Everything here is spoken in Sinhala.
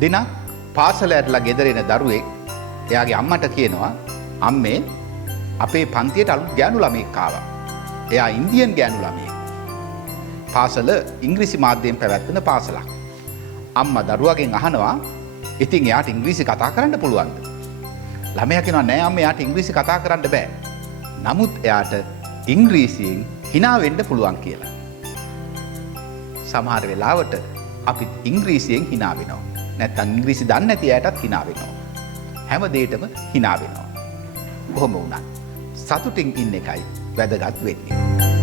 දිනක් පාසල ඇරලා ගෙදර එන දරුවෙක් එයාගේ අම්මට කියනවා අම්මේ අපේ පන්තියට අලුත් ගෑනු ළමයෙක් ආවා. එයා ඉන්දියන් ගෑනු ළමයෙක්. පාසල ඉංග්‍රීසි මාධ්‍යයෙන් පැවැත්වෙන පාසලක්. අම්මා දරුවගෙන් අහනවා ඉතින් එයාට ඉංග්‍රීසි කතා කරන්න පුළුවන්ද? ළමයා කියනවා නෑ අම්මා එයාට ඉංග්‍රීසි කතා කරන්න බෑ. නමුත් එයාට ඉංග්‍රීසියෙන් hina වෙන්න පුළුවන් කියලා. සමහර වෙලාවට අපි ඉංග්‍රීසියෙන් hina වෙනවා. නැත්තම් ඉංග්‍රීසි දන්නේ නැති අයටත් hina වෙනවා. හැම දෙයකම hina වෙනවා. කොහොම වුණත් සතුටින් ඉන්න එකයි වැදගත් වෙන්නේ.